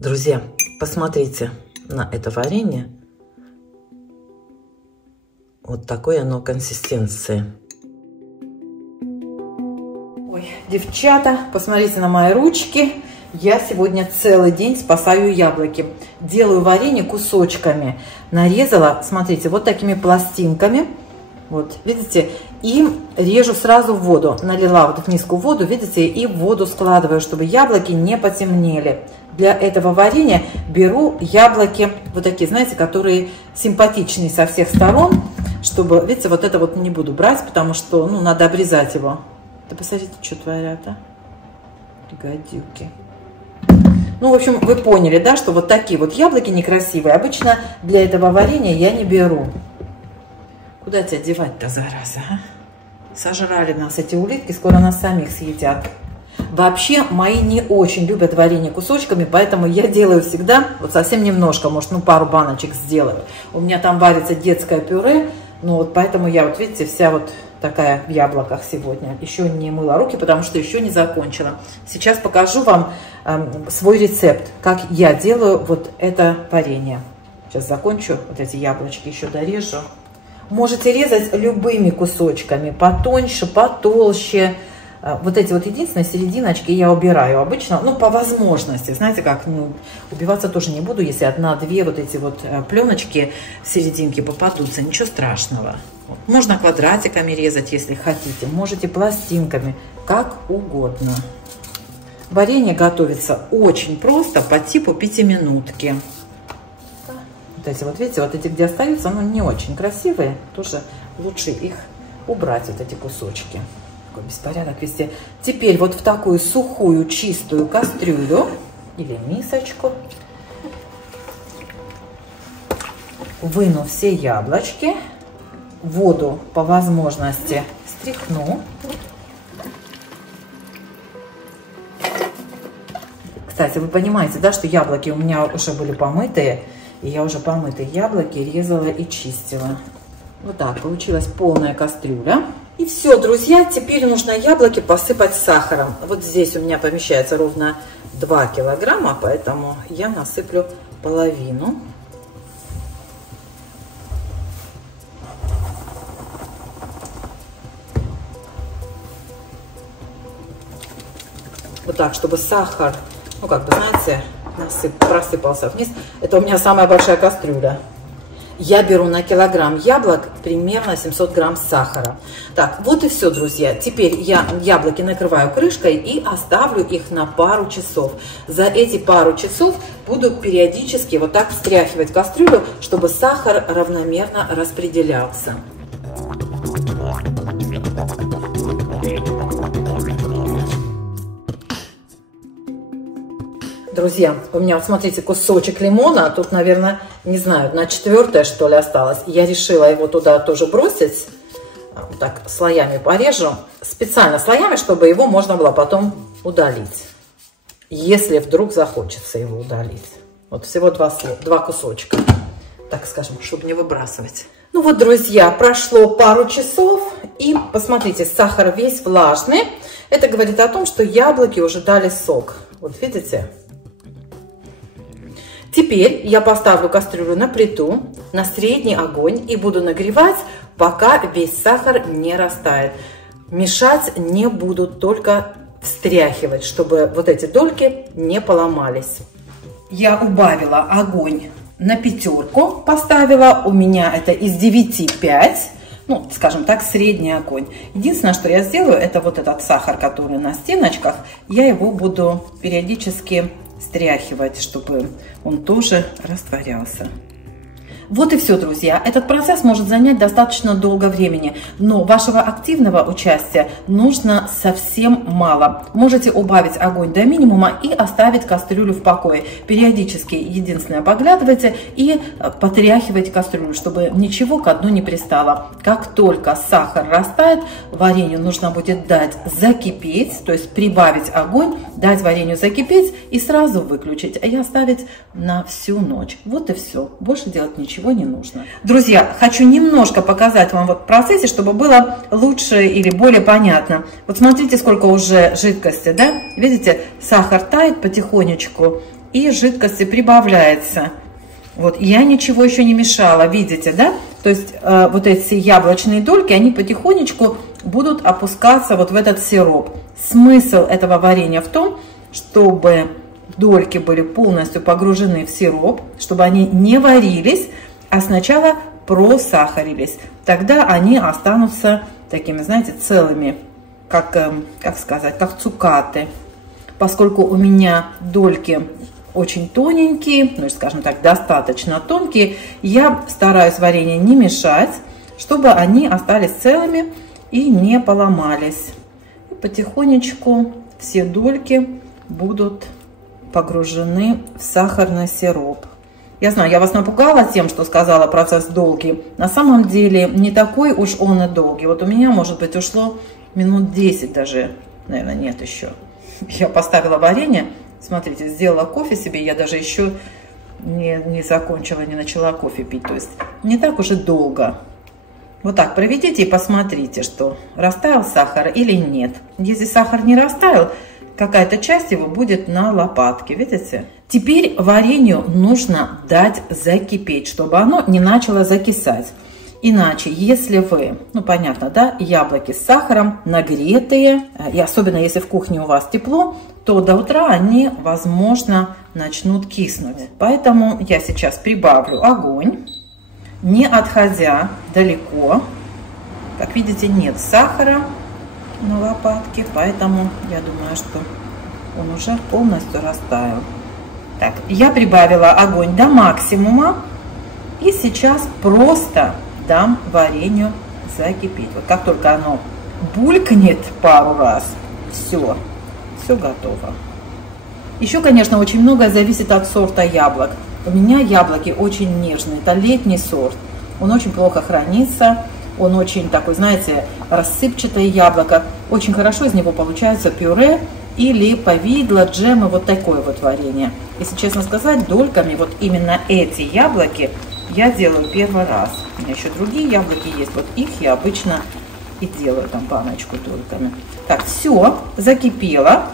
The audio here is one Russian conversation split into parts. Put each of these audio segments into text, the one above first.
Друзья, посмотрите на это варенье. Вот такой оно консистенции. Ой, девчата, посмотрите на мои ручки. Я сегодня целый день спасаю яблоки. Делаю варенье кусочками. Нарезала, смотрите, вот такими пластинками. Вот, видите? И режу сразу в воду. Налила вот в миску воду, видите? И в воду складываю, чтобы яблоки не потемнели. Для этого варенья беру яблоки вот такие, знаете, которые симпатичные со всех сторон. Чтобы, видите, вот это вот не буду брать, потому что, ну, надо обрезать его. Да посмотрите, что творят, а? Гадюки. Ну, в общем, вы поняли, да, что вот такие вот яблоки некрасивые. Обычно для этого варенья я не беру. Куда тебя девать-то, зараза, а? Сожрали нас эти улитки, скоро нас самих съедят. Вообще, мои не очень любят варенье кусочками, поэтому я делаю всегда, вот совсем немножко, может, ну, пару баночек сделаю. У меня там варится детское пюре, ну, вот поэтому я, вот видите, вся вот такая в яблоках сегодня. Еще не мыла руки, потому что еще не закончила. Сейчас покажу вам свой рецепт, как я делаю вот это варенье. Сейчас закончу, вот эти яблочки еще дорежу. Можете резать любыми кусочками, потоньше, потолще. Вот эти вот единственные серединочки я убираю обычно, ну, по возможности. Знаете как, ну, убиваться тоже не буду, если одна-две вот эти вот пленочки серединки попадутся, ничего страшного. Вот. Можно квадратиками резать, если хотите, можете пластинками, как угодно. Варенье готовится очень просто, по типу пятиминутки. Вот эти вот, видите, вот эти, где остаются, ну, не очень красивые, тоже лучше их убрать, вот эти кусочки. Такой беспорядок везде. Теперь вот в такую сухую, чистую кастрюлю или мисочку выну все яблочки, воду по возможности стряхну. Кстати, вы понимаете, да, что яблоки у меня уже были помытые, и я уже помытые яблоки резала и чистила. Вот так получилась полная кастрюля. И все, друзья, теперь нужно яблоки посыпать сахаром. Вот здесь у меня помещается ровно 2 килограмма, поэтому я насыплю половину. Вот так, чтобы сахар, ну, как бы, знаете, просыпался вниз. Это у меня самая большая кастрюля. Я беру на килограмм яблок примерно 700 грамм сахара. Так, вот и все, друзья. Теперь я яблоки накрываю крышкой и оставлю их на пару часов. За эти пару часов буду периодически вот так встряхивать кастрюлю, чтобы сахар равномерно распределялся. Друзья, у меня, вот смотрите, кусочек лимона, тут, наверное, не знаю, на 4-е, что ли, осталось. Я решила его туда тоже бросить, вот так слоями порежу, специально слоями, чтобы его можно было потом удалить, если вдруг захочется его удалить. Вот всего 2 кусочка, так скажем, чтобы не выбрасывать. Ну вот, друзья, прошло пару часов, и посмотрите, сахар весь влажный. Это говорит о том, что яблоки уже дали сок. Вот видите? Теперь я поставлю кастрюлю на плиту, на средний огонь и буду нагревать, пока весь сахар не растает. Мешать не буду, только встряхивать, чтобы вот эти дольки не поломались. Я убавила огонь на 5, поставила. У меня это из 9 5. Ну, скажем так, средний огонь. Единственное, что я сделаю, это вот этот сахар, который на стеночках, я его буду периодически стряхивать, чтобы он тоже растворялся. Вот и все, друзья. Этот процесс может занять достаточно долго времени, но вашего активного участия нужно совсем мало. Можете убавить огонь до минимума и оставить кастрюлю в покое. Периодически, единственное, поглядывайте и потряхивайте кастрюлю, чтобы ничего ко дну не пристало. Как только сахар растает, варенью нужно будет дать закипеть, то есть прибавить огонь, дать варенью закипеть и сразу выключить, и оставить на всю ночь. Вот и все. Больше делать ничего не нужно. Друзья, хочу немножко показать вам вот в процессе, чтобы было лучше или более понятно. Вот смотрите, сколько уже жидкости, да? Видите, сахар тает потихонечку. и жидкости прибавляется. Вот, я ничего еще не мешала, видите, да? То есть вот эти яблочные дольки, они потихонечку будут опускаться вот в этот сироп. Смысл этого варенья в том, чтобы дольки были полностью погружены в сироп, чтобы они не варились, а сначала просахарились. Тогда они останутся такими, знаете, целыми, как сказать, как цукаты. Поскольку у меня дольки очень тоненькие, ну, скажем так, достаточно тонкие, я стараюсь варенье не мешать, чтобы они остались целыми и не поломались. И потихонечку все дольки будут погружены в сахарный сироп. Я знаю, я вас напугала тем, что сказала процесс долгий. На самом деле не такой уж он и долгий. Вот у меня, может быть, ушло минут 10 даже, наверное, нет еще. Я поставила варенье, смотрите, сделала кофе себе, я даже еще не закончила, не начала кофе пить. То есть не так уж и долго. Вот так проведите и посмотрите, что растаял сахар или нет. Если сахар не растаял, какая-то часть его будет на лопатке, видите? Теперь варенью нужно дать закипеть, чтобы оно не начало закисать. Иначе, если вы, ну понятно, да, яблоки с сахаром нагретые, и особенно если в кухне у вас тепло, то до утра они, возможно, начнут киснуть. Поэтому я сейчас прибавлю огонь, не отходя далеко. Как видите, нет сахара на лопатке, поэтому я думаю, что он уже полностью растаял. Так, я прибавила огонь до максимума и сейчас просто дам варенью закипеть. Вот как только оно булькнет пару раз, все готово. Еще, конечно, очень многое зависит от сорта яблок. У меня яблоки очень нежные, это летний сорт. Он очень плохо хранится, он очень такой, знаете, рассыпчатое яблоко. Очень хорошо из него получается пюре или повидло, джемы, вот такое вот варенье. Если честно сказать, дольками вот именно эти яблоки я делаю первый раз. У меня еще другие яблоки есть, вот их я обычно и делаю там баночку дольками. Так, все, закипело.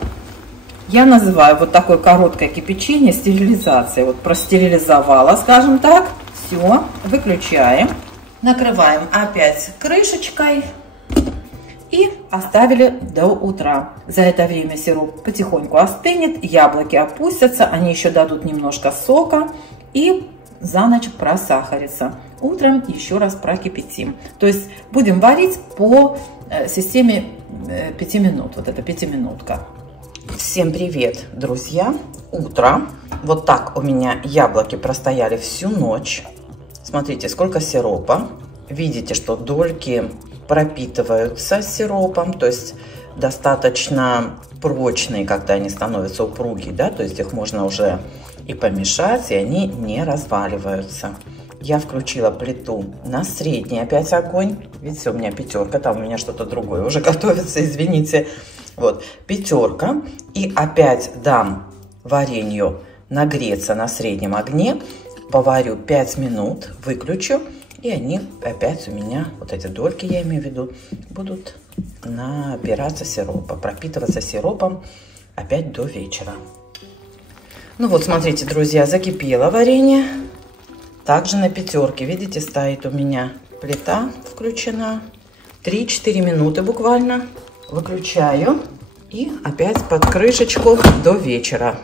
Я называю вот такое короткое кипячение стерилизацией. Вот простерилизовала, скажем так. Все, выключаем. Накрываем опять крышечкой и оставили до утра. За это время сироп потихоньку остынет, яблоки опустятся, они еще дадут немножко сока и за ночь просахарится. Утром еще раз прокипятим. То есть будем варить по системе 5 минут. Вот это 5-минутка. Всем привет, друзья! Утро. Вот так у меня яблоки простояли всю ночь. Смотрите, сколько сиропа. Видите, что дольки пропитываются сиропом, то есть достаточно прочные, когда они становятся упругие, да, то есть их можно уже и помешать, и они не разваливаются. Я включила плиту на средний опять огонь. Видите, у меня пятерка, там у меня что-то другое уже готовится, извините. Вот, пятерка. И опять дам варенью нагреться на среднем огне. Поварю 5 минут, выключу. И они опять у меня, вот эти дольки, я имею в виду, будут набираться сиропа, пропитываться сиропом опять до вечера. Ну вот, смотрите, друзья, закипело варенье. Также на пятерке, видите, стоит у меня плита включена. 3-4 минуты буквально. Выключаю и опять под крышечку до вечера.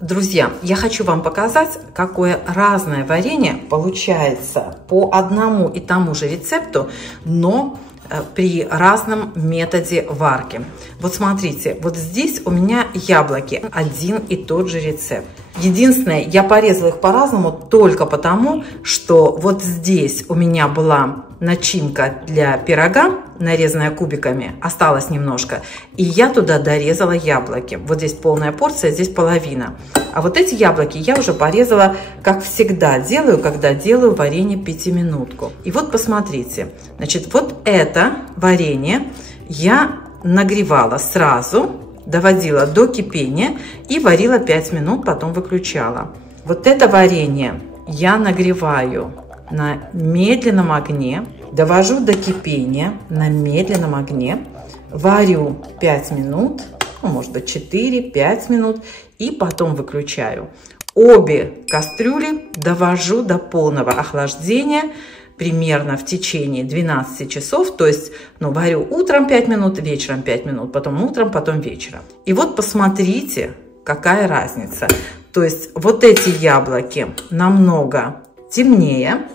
Друзья, я хочу вам показать, какое разное варенье получается по одному и тому же рецепту, но при разном методе варки. Вот смотрите, вот здесь у меня яблоки, один и тот же рецепт. Единственное, я порезала их по-разному только потому, что вот здесь у меня была начинка для пирога, нарезанная кубиками, осталось немножко, и я туда дорезала яблоки. Вот здесь полная порция, здесь половина. А вот эти яблоки я уже порезала, как всегда делаю, когда делаю варенье 5-минутку. И вот посмотрите, значит, вот это варенье я нагревала сразу, доводила до кипения и варила 5 минут, потом выключала. Вот это варенье я нагреваю на медленном огне, довожу до кипения на медленном огне, варю 5 минут, ну, может быть 4-5 минут, и потом выключаю. Обе кастрюли довожу до полного охлаждения примерно в течение 12 часов. То есть, варю утром 5 минут, вечером 5 минут, потом утром, потом вечером. И вот посмотрите, какая разница. То есть, вот эти яблоки намного темнее.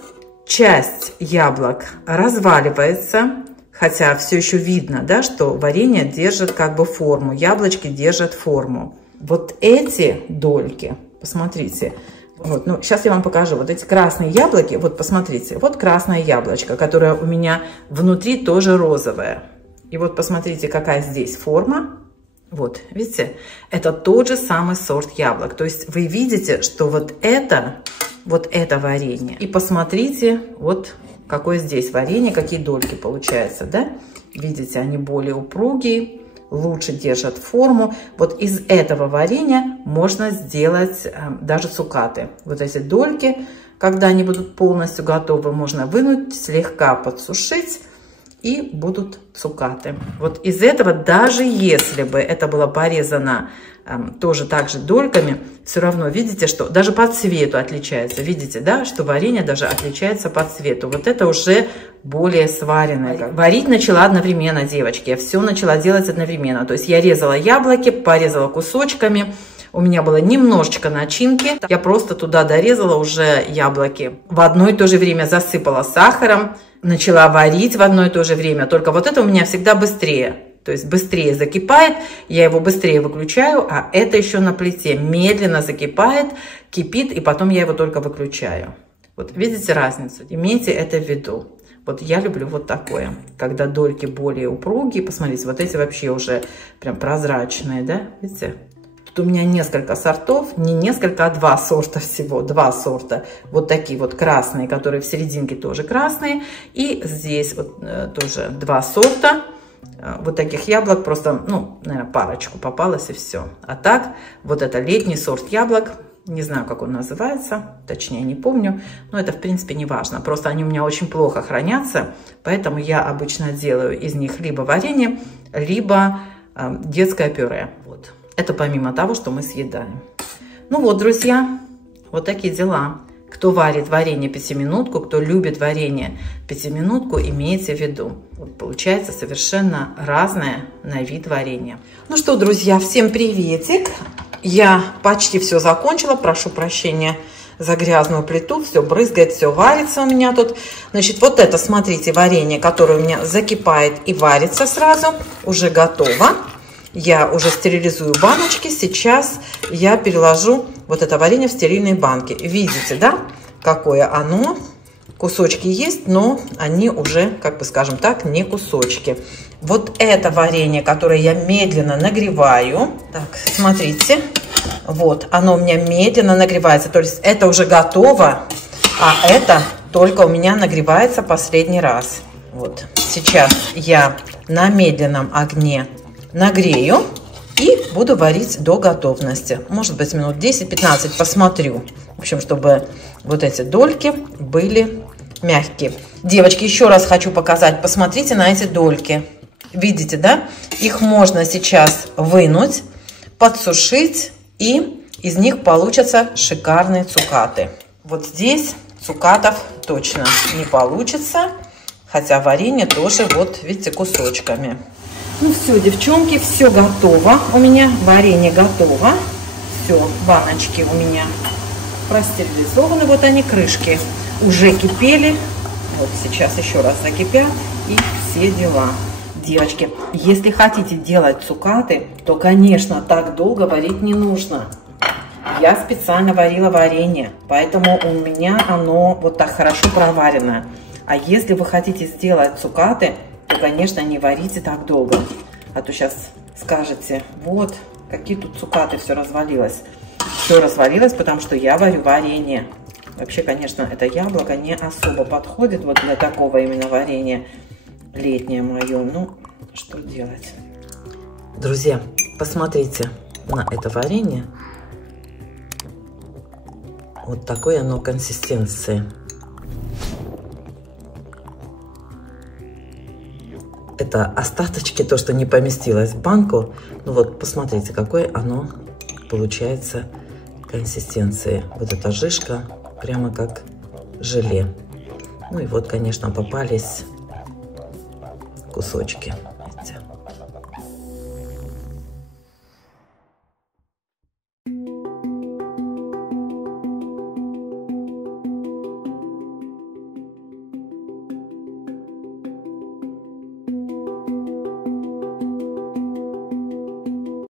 Часть яблок разваливается, хотя все еще видно, да, что варенье держит как бы форму, яблочки держат форму. Вот эти дольки, посмотрите, вот, сейчас я вам покажу, вот эти красные яблоки, вот посмотрите, вот красное яблочко, которое у меня внутри тоже розовое. И вот посмотрите, какая здесь форма. Вот, видите, это тот же самый сорт яблок. То есть вы видите, что вот это варенье. И посмотрите, вот какое здесь варенье, какие дольки получаются, да? Видите, они более упругие, лучше держат форму. Вот из этого варенья можно сделать даже цукаты. Вот эти дольки, когда они будут полностью готовы, можно вынуть, слегка подсушить, и будут цукаты. Вот из этого, даже если бы это было порезано тоже так же дольками, все равно видите, что даже по цвету отличается. Видите, да, что варенье даже отличается по цвету. Вот это уже более сваренное. Варить начала одновременно, девочки. Я все начала делать одновременно. То есть я резала яблоки, порезала кусочками. У меня было немножечко начинки. Я просто туда дорезала уже яблоки. В одно и то же время засыпала сахаром. Начала варить в одно и то же время. Только вот это у меня всегда быстрее. То есть быстрее закипает, я его быстрее выключаю, а это еще на плите медленно закипает, кипит, и потом я его только выключаю. Вот видите разницу? Имейте это в виду. Вот я люблю вот такое, когда дольки более упругие. Посмотрите, вот эти вообще уже прям прозрачные, да? Видите? Тут у меня несколько сортов, не несколько, а 2 сорта всего, 2 сорта. Вот такие вот красные, которые в серединке тоже красные. И здесь вот тоже 2 сорта. Вот таких яблок просто, наверное, парочку попалось и все. А так, вот это летний сорт яблок, не знаю, как он называется, точнее не помню, но это в принципе не важно. Просто они у меня очень плохо хранятся, поэтому я обычно делаю из них либо варенье, либо детское пюре. Вот. Это помимо того, что мы съедаем. Ну вот, друзья, вот такие дела. Кто варит варенье 5-минутку, кто любит варенье 5-минутку, имейте в виду. Вот получается совершенно разное на вид варенье. Ну что, друзья, всем приветик. Я почти все закончила. Прошу прощения за грязную плиту. Все брызгает, все варится у меня тут. Значит, вот это, смотрите, варенье, которое у меня закипает и варится сразу, уже готово. Я уже стерилизую баночки. Сейчас я переложу вот это варенье в стерильные банки. Видите, да, какое оно? Кусочки есть, но они уже, как бы скажем так, не кусочки. Вот это варенье, которое я медленно нагреваю. Так, смотрите. Вот, оно у меня медленно нагревается. То есть это уже готово, а это только у меня нагревается последний раз. Вот, сейчас я на медленном огне нагрею и буду варить до готовности. Может быть, минут 10-15 посмотрю. В общем, чтобы вот эти дольки были мягкие. Девочки, еще раз хочу показать. Посмотрите на эти дольки. Видите, да? Их можно сейчас вынуть, подсушить, и из них получатся шикарные цукаты. Вот здесь цукатов точно не получится. Хотя варенье тоже, вот, видите, кусочками. Ну все, девчонки, все готово. У меня варенье готово. Все, баночки у меня простерилизованы. Вот они, крышки уже кипели. Вот сейчас еще раз закипят, и все дела. Девочки, если хотите делать цукаты, то, конечно, так долго варить не нужно. Я специально варила варенье, поэтому у меня оно вот так хорошо проварено. А если вы хотите сделать цукаты, то, конечно, не варите так долго. А то сейчас скажете, вот, какие тут цукаты, все развалилось. Все развалилось, потому что я варю варенье. Вообще, конечно, это яблоко не особо подходит вот для такого именно варенья. Летнее мое. Ну, что делать? Друзья, посмотрите на это варенье. Вот такой оно консистенции. Это остаточки, то, что не поместилось в банку. Ну вот, посмотрите, какое оно получается консистенции. Вот эта жижка прямо как желе. Ну и вот, конечно, попались кусочки.